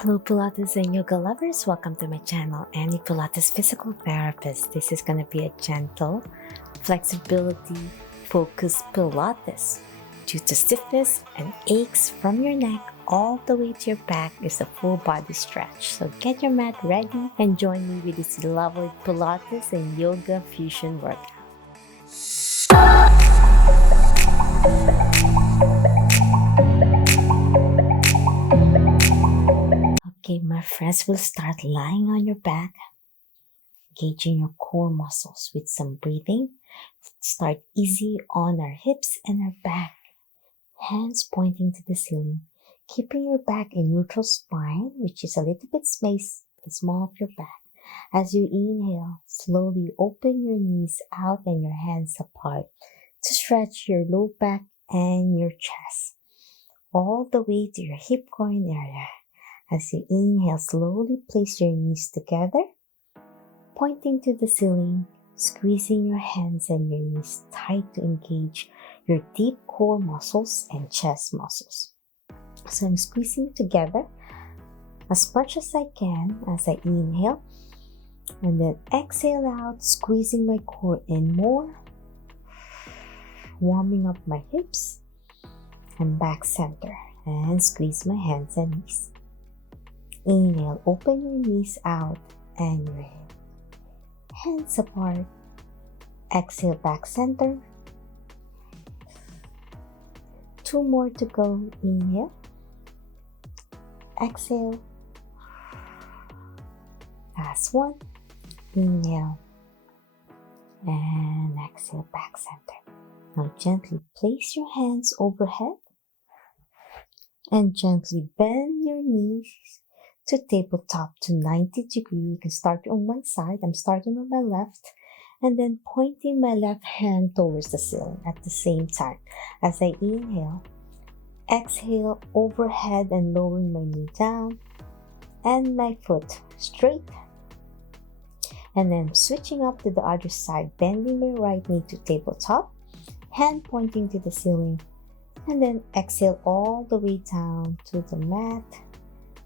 Hello Pilates and yoga lovers, welcome to my channel. Annie Pilates Physical Therapist. This is going to be a gentle flexibility focused Pilates. Due to stiffness and aches from your neck all the way to your back is a full body stretch. So get your mat ready and join me with this lovely Pilates and Yoga Fusion workout. Okay, my friends, we'll start lying on your back, engaging your core muscles with some breathing. Start easy on our hips and our back, hands pointing to the ceiling, keeping your back in neutral spine, which is a little bit space, the small of your back. As you inhale, slowly open your knees out and your hands apart to stretch your low back and your chest, all the way to your hip groin area. As you inhale, slowly place your knees together, pointing to the ceiling, squeezing your hands and your knees tight to engage your deep core muscles and chest muscles. So I'm squeezing together as much as I can as I inhale, and then exhale out, squeezing my core in more, warming up my hips and back center, and squeeze my hands and knees. Inhale, open your knees out and your head. Hands apart. Exhale, back center. 2 more to go. Inhale. Exhale. Last one. Inhale. And exhale, back center. Now gently place your hands overhead and gently bend your knees to tabletop to 90 degrees. You can start on one side. I'm starting on my left and then pointing my left hand towards the ceiling at the same time. As I inhale, exhale overhead and lowering my knee down and my foot straight. And then switching up to the other side, bending my right knee to tabletop, hand pointing to the ceiling, and then exhale all the way down to the mat.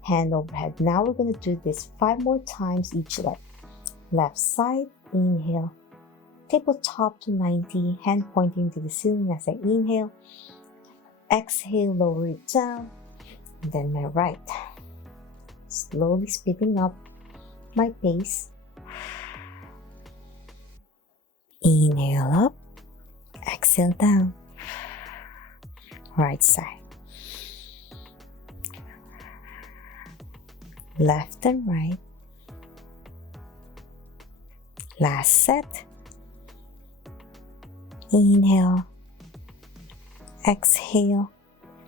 Hand overhead. Now we're going to do this 5 more times each leg. Left side, inhale, tabletop to 90, hand pointing to the ceiling as I inhale. Exhale, lower it down. And then my right. Slowly speeding up my pace. Inhale up, exhale down. Right side. Left and right. Last set. Inhale. Exhale.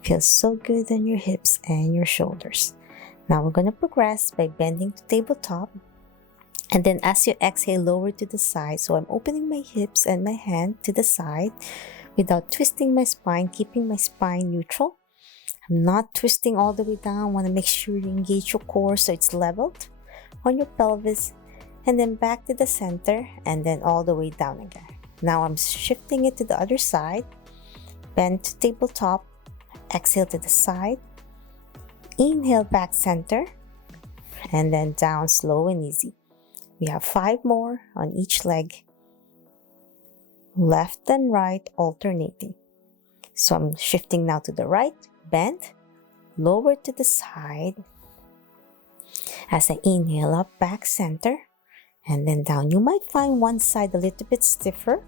Feels so good on your hips and your shoulders. Now we're going to progress by bending to tabletop. And then as you exhale, lower to the side. So I'm opening my hips and my hand to the side without twisting my spine, keeping my spine neutral. I'm not twisting all the way down. Want to make sure you engage your core so it's leveled on your pelvis, and then back to the center and then all the way down again. Now I'm shifting it to the other side. Bend to tabletop, exhale to the side, inhale back center, and then down slow and easy. We have 5 more on each leg, left and right alternating. So I'm shifting now to the right. Bend, lower to the side as I inhale up, back center, and then down. You might find one side a little bit stiffer,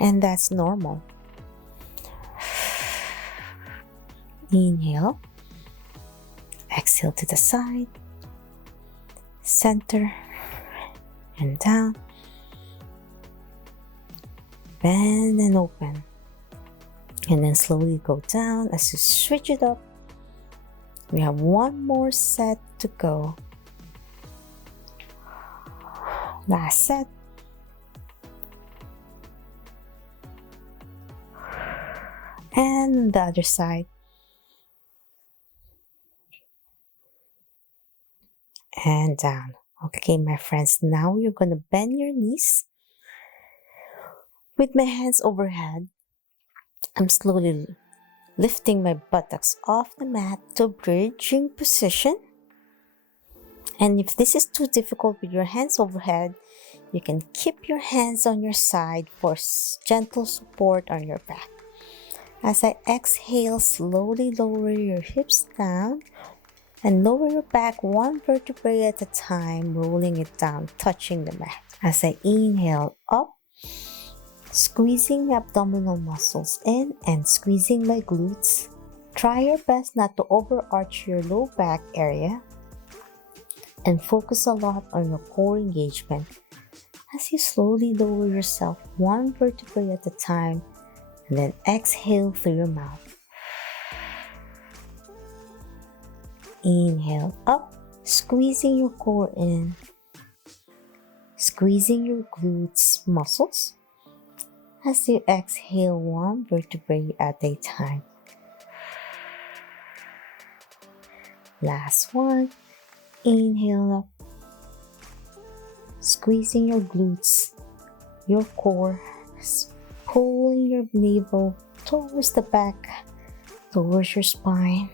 and that's normal. Inhale, exhale to the side, center, and down. Bend and open. And then slowly go down as you switch it up. We have 1 more set to go. Last set. And the other side. And down. Okay, my friends, now you're going to bend your knees with my hands overhead. I'm slowly lifting my buttocks off the mat to bridging position. And if this is too difficult with your hands overhead, you can keep your hands on your side for gentle support on your back. As I exhale, slowly lower your hips down and lower your back one vertebrae at a time, rolling it down, touching the mat. As I inhale up, squeezing the abdominal muscles in and squeezing my glutes. Try your best not to overarch your low back area and focus a lot on your core engagement as you slowly lower yourself one vertebrae at a time and then exhale through your mouth. Inhale up, squeezing your core in, squeezing your glutes muscles as you exhale one vertebrae at a time. Last one. Inhale up, squeezing your glutes, your core, pulling your navel towards the back, towards your spine,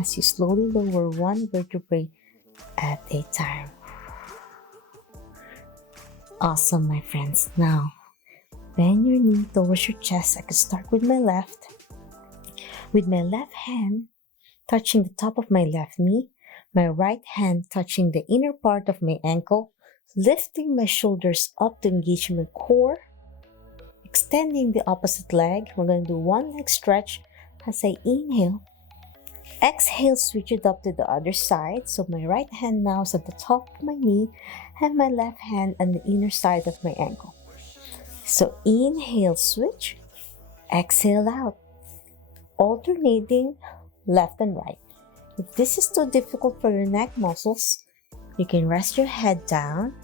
as you slowly lower one vertebrae at a time. Awesome, my friends. Now, bend your knee towards your chest. I can start with my left. With my left hand touching the top of my left knee, my right hand touching the inner part of my ankle, lifting my shoulders up to engage my core, extending the opposite leg. We're going to do one leg stretch as I inhale. Exhale, switch it up to the other side. So my right hand now is at the top of my knee and my left hand on the inner side of my ankle. So inhale, switch, exhale out, alternating left and right. If this is too difficult for your neck muscles, you can rest your head down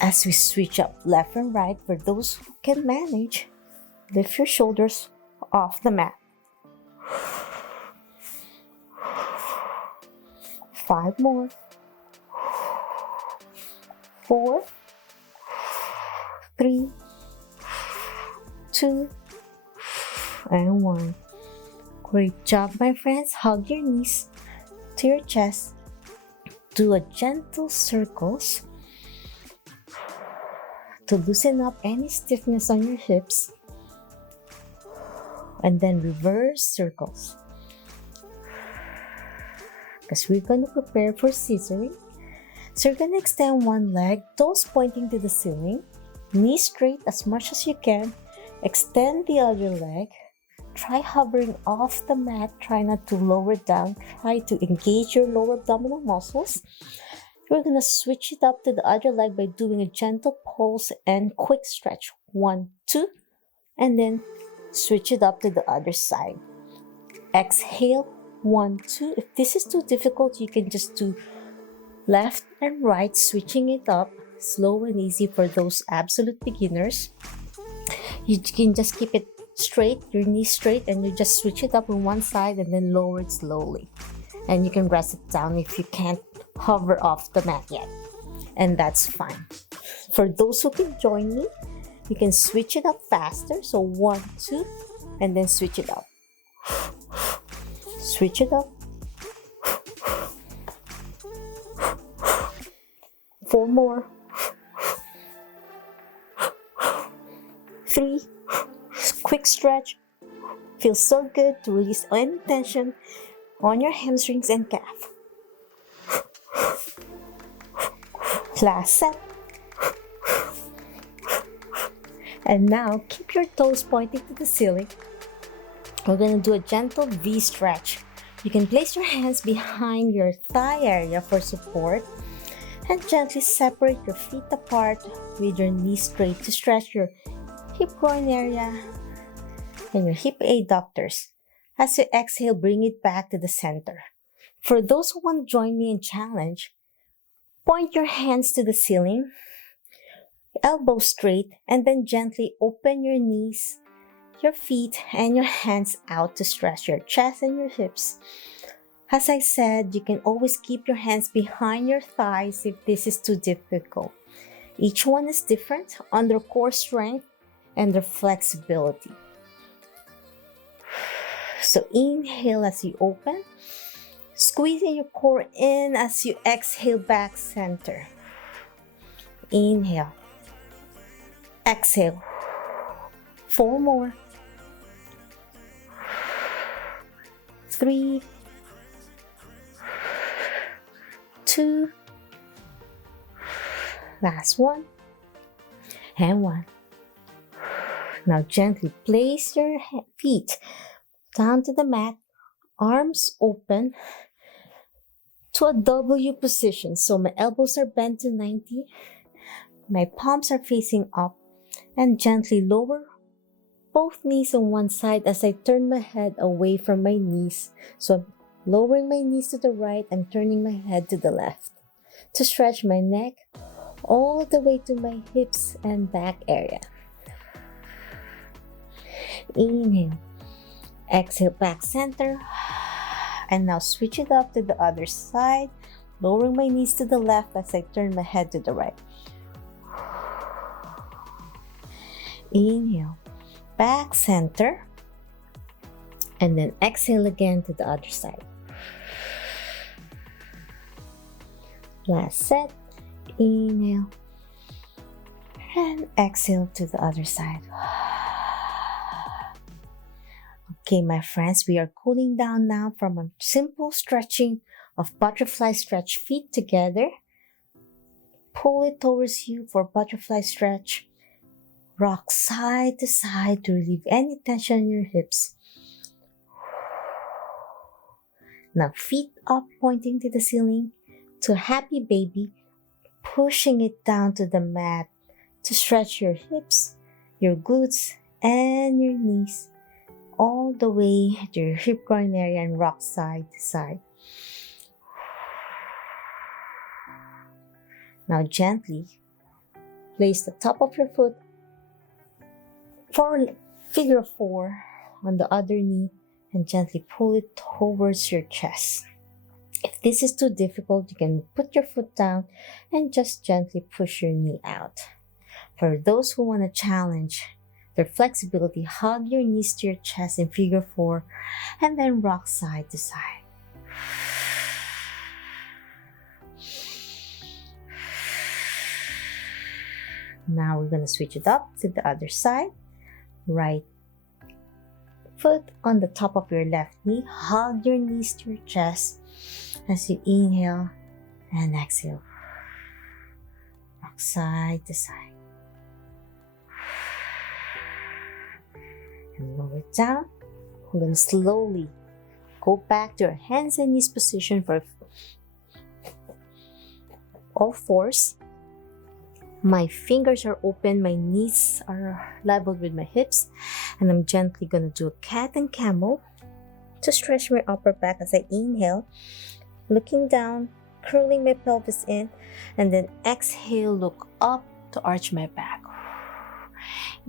as we switch up left and right. For those who can manage, lift your shoulders off the mat. 5 more. 4, 3, 2, and 1. Great job, my friends. Hug your knees to your chest. Do a gentle circles to loosen up any stiffness on your hips. And then reverse circles. Because we're going to prepare for scissoring. So you're going to extend one leg, toes pointing to the ceiling, knees straight as much as you can. Extend the other leg. Try hovering off the mat. Try not to lower down. Try to engage your lower abdominal muscles. We're going to switch it up to the other leg by doing a gentle pulse and quick stretch. 1, 2, and then switch it up to the other side. Exhale, 1, 2. If this is too difficult, you can just do left and right, switching it up, slow and easy for those absolute beginners. You can just keep it straight, your knees straight, and you just switch it up on one side and then lower it slowly. And you can rest it down if you can't hover off the mat yet. And that's fine. For those who can join me, you can switch it up faster. So 1, 2, and then switch it up. Switch it up. 4 more. 3. Quick stretch. Feels so good to release any tension on your hamstrings and calf. Last set. And now keep your toes pointing to the ceiling. We're going to do a gentle V stretch. You can place your hands behind your thigh area for support and gently separate your feet apart with your knees straight to stretch your hip groin area and your hip adductors. As you exhale, bring it back to the center. For those who want to join me in challenge, point your hands to the ceiling, elbows straight, and then gently open your knees, your feet, and your hands out to stretch your chest and your hips. As I said, you can always keep your hands behind your thighs if this is too difficult. Each one is different on their core strength and their flexibility. So inhale as you open. Squeezing your core in as you exhale, back center. Inhale. Exhale. 4 more. 3, 2, last one, and 1. Now gently place your feet down to the mat, arms open to a W position. So my elbows are bent to 90, my palms are facing up, and gently lower both knees on one side as I turn my head away from my knees. So I'm lowering my knees to the right, I'm turning my head to the left to stretch my neck all the way to my hips and back area. Inhale. Exhale, back center. And now switch it up to the other side, lowering my knees to the left as I turn my head to the right. Inhale, back center. And then exhale again to the other side. Last set. Inhale. And exhale to the other side. Okay, my friends, we are cooling down now from a simple stretching of butterfly stretch, feet together. Pull it towards you for butterfly stretch. Rock side to side to relieve any tension in your hips. Now feet up, pointing to the ceiling, to happy baby, pushing it down to the mat to stretch your hips, your glutes, and your knees all the way to your hip groin area and rock side to side. Now gently place the top of your foot for figure 4 on the other knee and gently pull it towards your chest. If this is too difficult, you can put your foot down and just gently push your knee out. For those who want to challenge their flexibility, hug your knees to your chest in figure 4 and then rock side to side. Now we're going to switch it up to the other side. Right foot on the top of your left knee. Hug your knees to your chest as you inhale and exhale. Rock side to side. And lower it down. We're going to slowly go back to our hands and knees position for all fours. My fingers are open, my knees are leveled with my hips, and I'm gently going to do a cat and camel to stretch my upper back as I inhale, looking down, curling my pelvis in, and then exhale, look up to arch my back.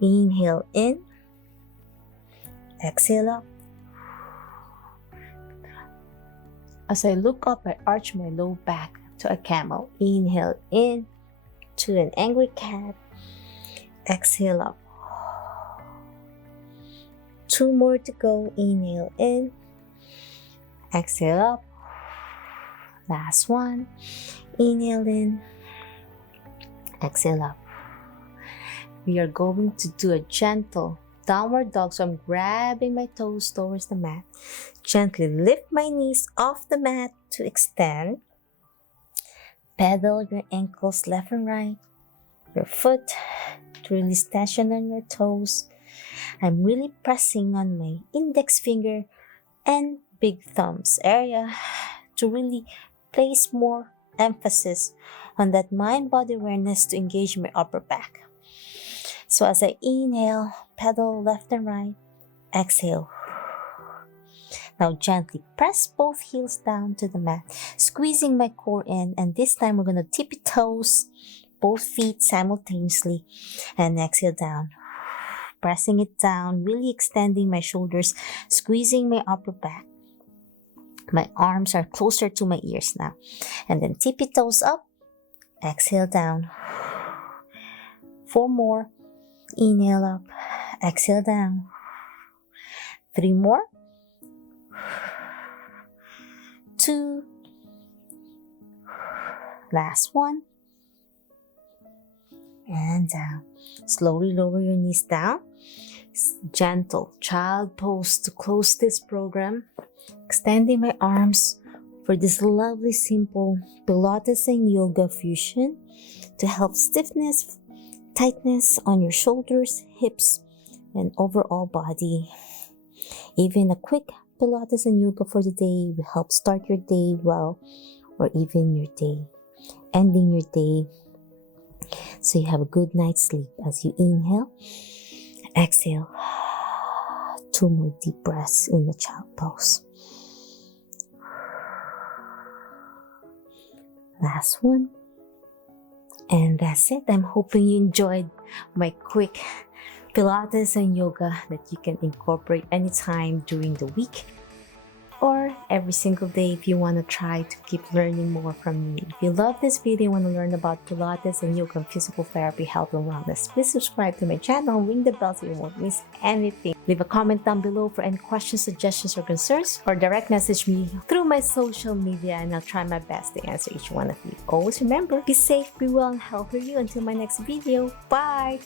Inhale in, exhale up. As I look up, I arch my low back to a camel. Inhale in to an angry cat. Exhale up. 2 more to go. Inhale in, exhale up. Last one. Inhale in, exhale up. We are going to do a gentle downward dog, so I'm grabbing my toes towards the mat. Gently lift my knees off the mat to extend. Pedal your ankles left and right, your foot to release tension on your toes. I'm really pressing on my index finger and big thumbs area to really place more emphasis on that mind-body awareness to engage my upper back. So as I inhale, pedal left and right, exhale. Now gently press both heels down to the mat, squeezing my core in, and this time we're going to tippy toes, both feet simultaneously, and exhale down. Pressing it down, really extending my shoulders, squeezing my upper back. My arms are closer to my ears now. And then tippy toes up, exhale down. 4 more. Inhale up, exhale down. 3 more. 2. Last one. And down. Slowly lower your knees down. Gentle child pose to close this program. Extending my arms for this lovely simple Pilates and Yoga Fusion to help stiffness, tightness on your shoulders, hips, and overall body. Even a quick Pilates and Yoga for the day will help start your day well, or even your day, ending your day so you have a good night's sleep. As you inhale, exhale. 2 more deep breaths in the child pose. Last one. And that's it. I'm hoping you enjoyed my quick Pilates and yoga that you can incorporate anytime during the week or every single day if you want to try to keep learning more from me. If you love this video and want to learn about Pilates and yoga and physical therapy, health and wellness, please subscribe to my channel, ring the bell so you won't miss anything. Leave a comment down below for any questions, suggestions, or concerns, or direct message me through my social media and I'll try my best to answer each one of you. Always remember, be safe, be well, and healthy you until my next video. Bye!